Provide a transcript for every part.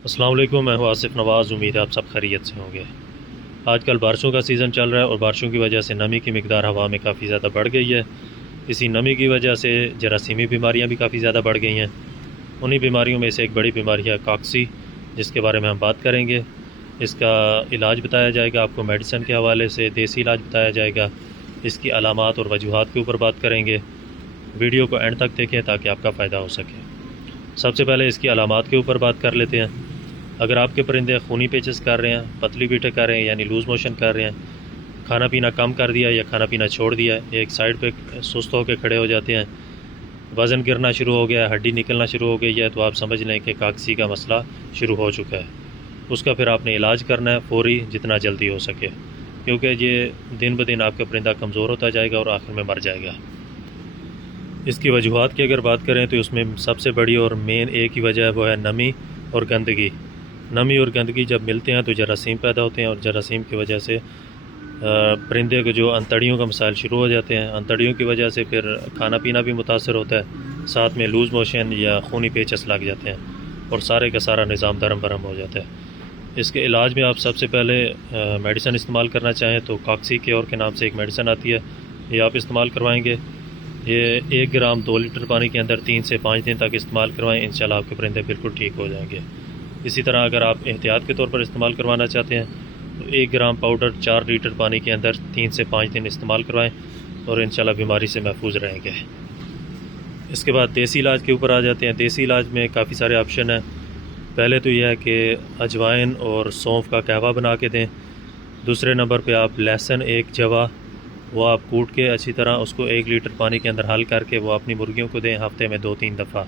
अस्सलाम वालेकुम, मैं हूँ आसिफ नवाज़। उम्मीद है आप सब खैरियत से होंगे। आजकल बारिशों का सीज़न चल रहा है और बारिशों की वजह से नमी की मिकदार हवा में काफ़ी ज़्यादा बढ़ गई है। इसी नमी की वजह से जरासीमी बीमारियाँ भी काफ़ी ज़्यादा बढ़ गई हैं। उन्हीं बीमारियों में से एक बड़ी बीमारी है कॉक्सी, जिसके बारे में हम बात करेंगे। इसका इलाज बताया जाएगा आपको, मेडिसिन के हवाले से देसी इलाज बताया जाएगा। इसकी अलामात और वजूहात के ऊपर बात करेंगे। वीडियो को एंड तक देखें ताकि आपका फ़ायदा हो सके। सबसे पहले इसकी अलामात के ऊपर बात कर लेते हैं। अगर आपके परिंदे खूनी पेचस कर रहे हैं, पतली बीटें कर रहे हैं यानी लूज़ मोशन कर रहे हैं, खाना पीना कम कर दिया या खाना पीना छोड़ दिया, एक साइड पे सुस्त होकर खड़े हो जाते हैं, वज़न गिरना शुरू हो गया है, हड्डी निकलना शुरू हो गई है, तो आप समझ लें कि कॉक्सी का मसला शुरू हो चुका है। उसका फिर आपने इलाज करना है फ़ौरी, जितना जल्दी हो सके, क्योंकि ये दिन ब दिन आपका परिंदा कमज़ोर होता जाएगा और आखिर में मर जाएगा। इसकी वजूहात की अगर बात करें तो उसमें सबसे बड़ी और मेन एक ही वजह है, वो है नमी और गंदगी। नमी और गंदगी जब मिलते हैं तो जरासीम पैदा होते हैं और जरासीम की वजह से परिंदे को जो अंतड़ियों का मसाइल शुरू हो जाते हैं। अंतड़ियों की वजह से फिर खाना पीना भी मुतासर होता है, साथ में लूज़ मोशन या खूनी पेचस लग जाते हैं और सारे का सारा निज़ाम दरम बरम हो जाता है। इसके इलाज में आप सबसे पहले मेडिसिन इस्तेमाल करना चाहें तो कॉक्सी क्योर के नाम से एक मेडिसिन आती है, ये आप इस्तेमाल करवाएंगे। ये 1 ग्राम 2 लीटर पानी के अंदर 3 से 5 दिन तक इस्तेमाल करवाएं, इंशाल्लाह आपके परिंदे बिल्कुल ठीक हो जाएंगे। इसी तरह अगर आप एहतियात के तौर पर इस्तेमाल करवाना चाहते हैं तो 1 ग्राम पाउडर 4 लीटर पानी के अंदर 3 से 5 दिन इस्तेमाल करवाएं और इंशाल्लाह बीमारी से महफूज रहेंगे। इसके बाद देसी इलाज के ऊपर आ जाते हैं। देसी इलाज में काफ़ी सारे ऑप्शन हैं। पहले तो यह है कि अजवाइन और सौंफ का कहवा बना के दें। दूसरे नंबर पे आप लहसुन 1 जवा, वो आप कूट के अच्छी तरह उसको 1 लीटर पानी के अंदर हल करके वो अपनी मुर्गियों को दें हफ्ते में 2-3 दफ़ा।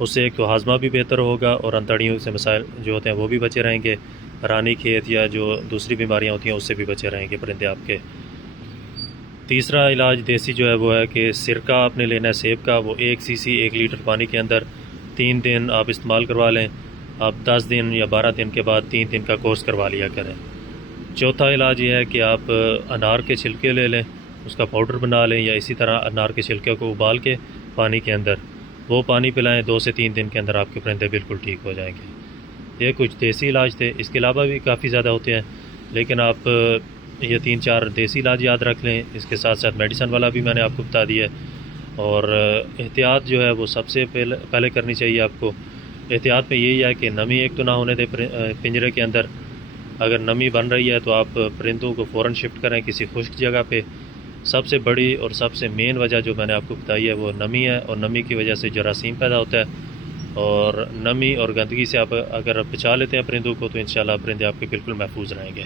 उससे एक तो हाजमा भी बेहतर होगा और अंतड़ियों से मसाइल जो होते हैं वो भी बचे रहेंगे। रानी खेत या जो दूसरी बीमारियां होती हैं उससे भी बचे रहेंगे परिंदे आपके। तीसरा इलाज देसी जो है वो है कि सिरका आपने लेना है सेब का, वो 1 सीसी 1 लीटर पानी के अंदर 3 दिन आप इस्तेमाल करवा लें। आप 10 दिन या 12 दिन के बाद 3 दिन का कोर्स करवा लिया करें। चौथा इलाज ये है कि आप अनार के छिलके ले लें, उसका पाउडर बना लें, या इसी तरह अनार के छिलके को उबाल के पानी के अंदर वो पानी पिलाएं। 2 से 3 दिन के अंदर आपके परिंदे बिल्कुल ठीक हो जाएंगे। ये कुछ देसी इलाज थे, इसके अलावा भी काफ़ी ज़्यादा होते हैं, लेकिन आप ये 3-4 देसी इलाज याद रख लें। इसके साथ साथ मेडिसिन वाला भी मैंने आपको बता दिया है। और एहतियात जो है वो सबसे पहले करनी चाहिए आपको। एहतियात में यही है कि नमी एक तो ना होने दे पिंजरे के अंदर। अगर नमी बन रही है तो आप परिंदों को फ़ौरन शिफ्ट करें किसी खुश्क जगह पे। सबसे बड़ी और सबसे मेन वजह जो मैंने आपको बताई है वो नमी है, और नमी की वजह से जरासीम पैदा होता है। और नमी और गंदगी से आप अगर बचा लेते हैं परिंदों को तो इंशाल्लाह परिंदे आपके बिल्कुल महफूज रहेंगे।